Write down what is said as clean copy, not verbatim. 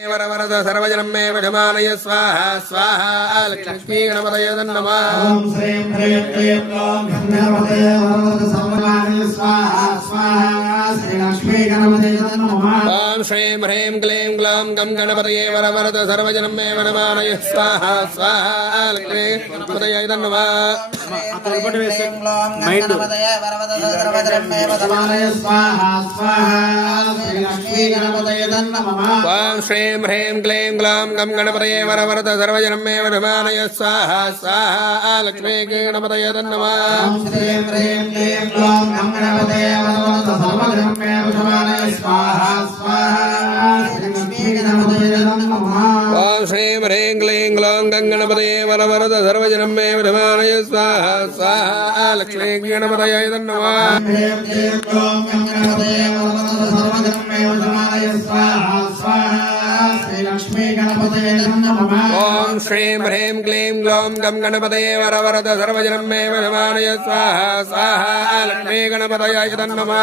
वरवरद सर्वजनं मे विधमानय स्वाहा स्वाहा लक्ष्मी गणपतये नमः ओम श्रीं ह्रीं क्लीं ग्लौं गणपतये वरवरद सर्वजनं स्वाहा स्वाहा श्री लक्ष्मी गणपतये नमः ओम श्रीं ह्रीं क्लीं ग्लौं गणपतये वरवरद सर्वजनं मे विधमानय स्वाहा स्वाहा लक्ष्मी गणपतये नमः ओम श्रीं ह्रीं क्लीं ग्लौं गणपतये वरवरद सर्वजनं मे विधमानय स्वाहा स्वाहा लक्ष्मी गणपतये नमः ओम श्रीं ह्रीं क्लीं ग्लौं गणपतये वरवरद सर्वजनं मे विधमानय स्वाहा स्वाहा श्री लक्ष्मी गणपतये नमः ओम श्रीं ह्रीं क्लीं ग्लौं गणपतये वरवरद सर्वजनं मे विधमानय स्वाहा स्वाहा लक्ष्मी गणपतये नमः ह्रीं क्लीं ग्लौं गणपतये वरवरद सर्वजनं मे विधमानय स्वाहा स्वाहा श्री लक्ष्मी गणपतये नमः ओम श्रीं ह्रीं क्लीं ग्लौं गणपतये वरवरद सर्वजनं मे विधमानय स्वाहा स्वाहा लक्ष्मी गणपतये नमः